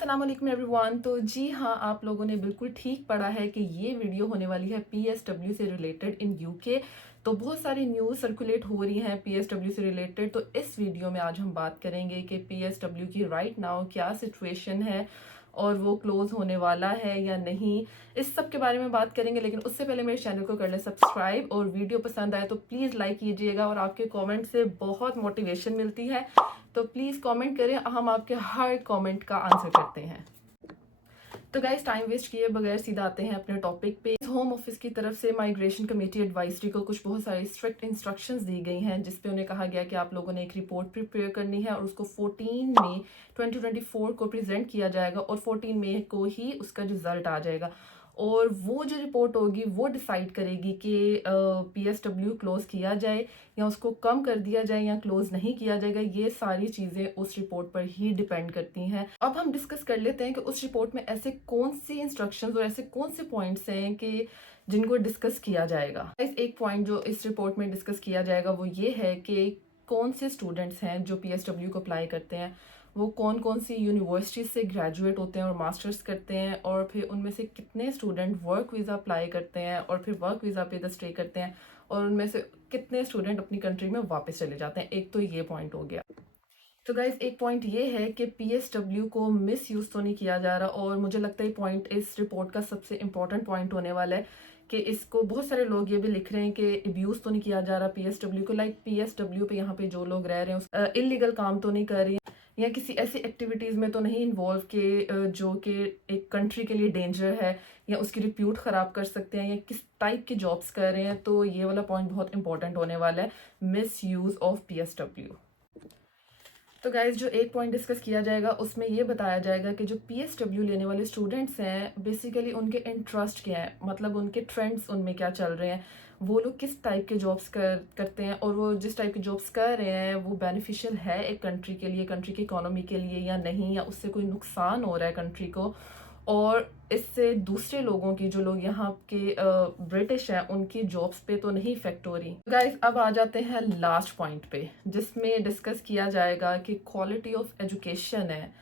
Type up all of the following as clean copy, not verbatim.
अस्सलाम वालेकुम एवरीवन। तो जी हाँ, आप लोगों ने बिल्कुल ठीक पढ़ा है कि ये वीडियो होने वाली है पीएसडब्ल्यू से रिलेटेड इन यूके। तो बहुत सारी न्यूज़ सर्कुलेट हो रही हैं पीएसडब्ल्यू से रिलेटेड। तो इस वीडियो में आज हम बात करेंगे कि पीएसडब्ल्यू की राइट नाउ क्या सिचुएशन है और वो क्लोज होने वाला है या नहीं, इस सब के बारे में बात करेंगे। लेकिन उससे पहले मेरे चैनल को कर लें सब्सक्राइब, और वीडियो पसंद आए तो प्लीज़ लाइक कीजिएगा। और आपके कमेंट से बहुत मोटिवेशन मिलती है, तो प्लीज़ कमेंट करें, हम आपके हर कमेंट का आंसर करते हैं। तो गाइस, टाइम वेस्ट किए बगैर सीधा आते हैं अपने टॉपिक पे। होम ऑफिस की तरफ से माइग्रेशन कमेटी एडवाइजरी को कुछ बहुत सारी स्ट्रिक्ट इंस्ट्रक्शंस दी गई हैं, जिसपे उन्हें कहा गया कि आप लोगों ने एक रिपोर्ट प्रिपेयर करनी है और उसको 14 मई 2024 को प्रेजेंट किया जाएगा और 14 मई को ही उसका रिजल्ट आ जाएगा। और वो जो रिपोर्ट होगी वो डिसाइड करेगी कि पीएसडब्ल्यू क्लोज किया जाए या उसको कम कर दिया जाए या क्लोज नहीं किया जाएगा। ये सारी चीज़ें उस रिपोर्ट पर ही डिपेंड करती हैं। अब हम डिस्कस कर लेते हैं कि उस रिपोर्ट में ऐसे कौन सी इंस्ट्रक्शंस और ऐसे कौन से पॉइंट्स हैं कि जिनको डिस्कस किया जाएगा। एक पॉइंट जो इस रिपोर्ट में डिस्कस किया जाएगा वो ये है कि कौन से स्टूडेंट्स हैं जो पीएसडब्ल्यू को अप्लाई करते हैं, वो कौन कौन सी यूनिवर्सिटी से ग्रेजुएट होते हैं और मास्टर्स करते हैं, और फिर उनमें से कितने स्टूडेंट वर्क वीज़ा अप्लाई करते हैं और फिर वर्क वीज़ा पे द स्टे करते हैं, और उनमें से कितने स्टूडेंट अपनी कंट्री में वापस चले जाते हैं। एक तो ये पॉइंट हो गया। तो गाइज, एक पॉइंट ये है कि पीएसडब्ल्यू को मिस यूज तो नहीं किया जा रहा, और मुझे लगता है पॉइंट इस रिपोर्ट का सबसे इंपॉर्टेंट पॉइंट होने वाला है कि इसको बहुत सारे लोग ये भी लिख रहे हैं कि अब्यूज तो नहीं किया जा रहा पीएसडब्ल्यू को। लाइक पीएसडब्ल्यू पे यहाँ पे जो लोग रह रहे हैं इलीगल काम तो नहीं कर रही हैं या किसी ऐसी एक्टिविटीज में तो नहीं इन्वॉल्व के जो कि एक कंट्री के लिए डेंजर है या उसकी रिप्यूट खराब कर सकते हैं, या किस टाइप के जॉब्स कर रहे हैं। तो ये वाला पॉइंट बहुत इंपॉर्टेंट होने वाला है, मिस यूज ऑफ पीएसडब्ल्यू। तो गाइज, जो एक पॉइंट डिस्कस किया जाएगा उसमें ये बताया जाएगा कि जो पीएसडब्ल्यू लेने वाले स्टूडेंट्स हैं बेसिकली उनके इंटरेस्ट क्या है, मतलब उनके ट्रेंड्स उनमें क्या चल रहे हैं, वो लोग किस टाइप के जॉब्स करते हैं, और वो जिस टाइप के जॉब्स कर रहे हैं वो बेनिफिशियल है एक कंट्री के लिए, कंट्री की इकोनॉमी के लिए या नहीं, या उससे कोई नुकसान हो रहा है कंट्री को, और इससे दूसरे लोगों की, जो लोग यहाँ के ब्रिटिश हैं, उनकी जॉब्स पे तो नहीं इफेक्ट हो रही। गाइस, अब आ जाते हैं लास्ट पॉइंट पे, जिसमें डिस्कस किया जाएगा कि क्वालिटी ऑफ एजुकेशन है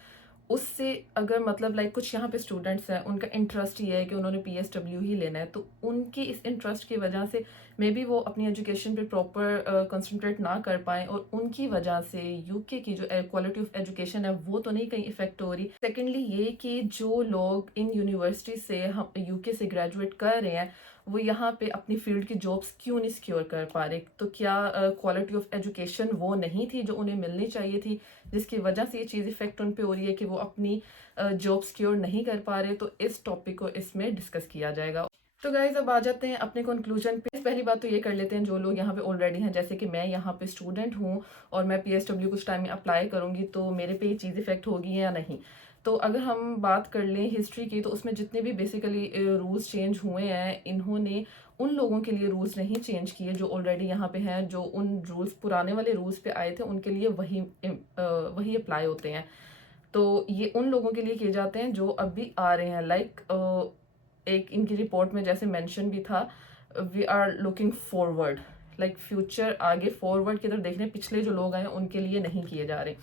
उससे, अगर मतलब लाइक कुछ यहाँ पे स्टूडेंट्स हैं उनका इंटरेस्ट ये है कि उन्होंने पीएसडब्ल्यू ही लेना है, तो उनकी इस इंटरेस्ट की वजह से मे बी वो अपनी एजुकेशन पे प्रॉपर कंसंट्रेट ना कर पाएँ, और उनकी वजह से यूके की जो क्वालिटी ऑफ एजुकेशन है वो तो नहीं कहीं इफेक्ट हो रही। सेकेंडली ये कि जो लोग इन यूनिवर्सिटी से हम यूके से ग्रेजुएट कर रहे हैं वो यहाँ पे अपनी फील्ड की जॉब्स क्यों नहीं सिक्योर कर पा रहे, तो क्या क्वालिटी ऑफ एजुकेशन वो नहीं थी जो उन्हें मिलनी चाहिए थी, जिसकी वजह से ये चीज़ इफेक्ट उन पे हो रही है कि वो अपनी जॉब सिक्योर नहीं कर पा रहे। तो इस टॉपिक को इसमें डिस्कस किया जाएगा। तो गाइज, अब आ जाते हैं अपने कंक्लूजन पे। पहली बात तो ये कर लेते हैं, जो लोग यहाँ पे ऑलरेडी हैं, जैसे कि मैं यहाँ पे स्टूडेंट हूँ और मैं पीएसडब्ल्यू कुछ टाइम में अप्लाई करूँगी, तो मेरे पे ये चीज़ इफेक्ट होगी या नहीं। तो अगर हम बात कर लें हिस्ट्री की, तो उसमें जितने भी बेसिकली रूल्स चेंज हुए हैं, इन्होंने उन लोगों के लिए रूल्स नहीं चेंज किए जो ऑलरेडी यहाँ पे हैं। जो उन रूल्स, पुराने वाले रूल्स पे आए थे, उनके लिए वही अप्लाई होते हैं। तो ये उन लोगों के लिए किए जाते हैं जो अभी आ रहे हैं। लाइक एक इनकी रिपोर्ट में जैसे मेंशन भी था, we are looking forward, like future, आगे फॉरवर्ड की तरफ देख रहे हैं। पिछले जो लोग आए हैं उनके लिए नहीं किए जा रहे।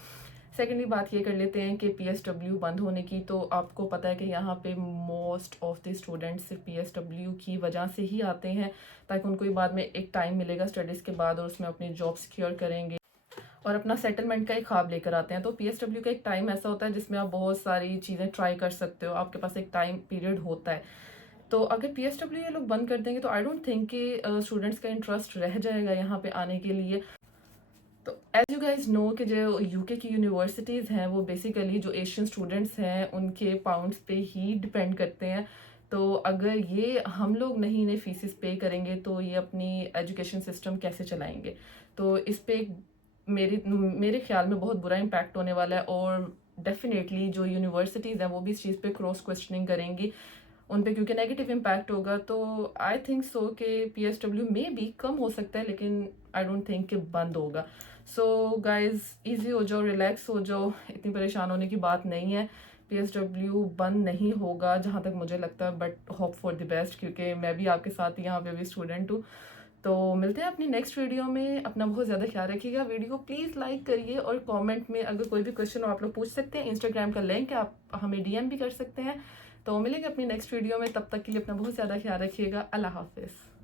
सेकेंडली बात ये कर लेते हैं कि पीएसडब्ल्यू बंद होने की। तो आपको पता है कि यहाँ पे मोस्ट ऑफ द स्टूडेंट्स सिर्फ पीएसडब्ल्यू की वजह से ही आते हैं, ताकि उनको बाद में एक टाइम मिलेगा स्टडीज़ के बाद और उसमें अपनी जॉब सिक्योर करेंगे और अपना सेटलमेंट का एक ख्वाब लेकर आते हैं। तो पीएसडब्ल्यू का एक टाइम ऐसा होता है जिसमें आप बहुत सारी चीज़ें ट्राई कर सकते हो, आपके पास एक टाइम पीरियड होता है। तो अगर पीएसडब्ल्यू ये लोग बंद कर देंगे तो आई डोंट थिंक कि स्टूडेंट्स का इंटरेस्ट रह जाएगा यहाँ पे आने के लिए। तो एज यू गाइज नो कि जो यूके की यूनिवर्सिटीज़ हैं वो बेसिकली जो एशियन स्टूडेंट्स हैं उनके पाउंड्स पे ही डिपेंड करते हैं। तो अगर ये हम लोग नहीं इन्हें फीसिस पे करेंगे तो ये अपनी एजुकेशन सिस्टम कैसे चलाएंगे। तो इस पे मेरे ख्याल में बहुत बुरा इम्पैक्ट होने वाला है, और डेफिनेटली जो यूनिवर्सिटीज़ हैं वो भी इस चीज़ पे क्रॉस क्वेश्चनिंग करेंगी उन पे, क्योंकि नेगेटिव इम्पैक्ट होगा। तो आई थिंक सो कि पीएसडब्ल्यू में भी कम हो सकता है, लेकिन आई डोंट थिंक कि बंद होगा। सो गाइज, इजी हो जाओ, रिलैक्स हो जाओ, इतनी परेशान होने की बात नहीं है। पीएसडब्ल्यू बंद नहीं होगा जहाँ तक मुझे लगता है, but hope for the best, क्योंकि मैं भी आपके साथ यहाँ पे भी स्टूडेंट हूँ। तो मिलते हैं अपनी नेक्स्ट वीडियो में। अपना बहुत ज़्यादा ख्याल रखिएगा। वीडियो को प्लीज़ लाइक करिए और कमेंट में अगर कोई भी क्वेश्चन हो आप लोग पूछ सकते हैं। इंस्टाग्राम का लिंक है, आप हमें डीएम भी कर सकते हैं। तो मिलेंगे अपनी नेक्स्ट वीडियो में, तब तक के लिए अपना बहुत ज़्यादा ख्याल रखिएगा। अल्लाह हाफिज़।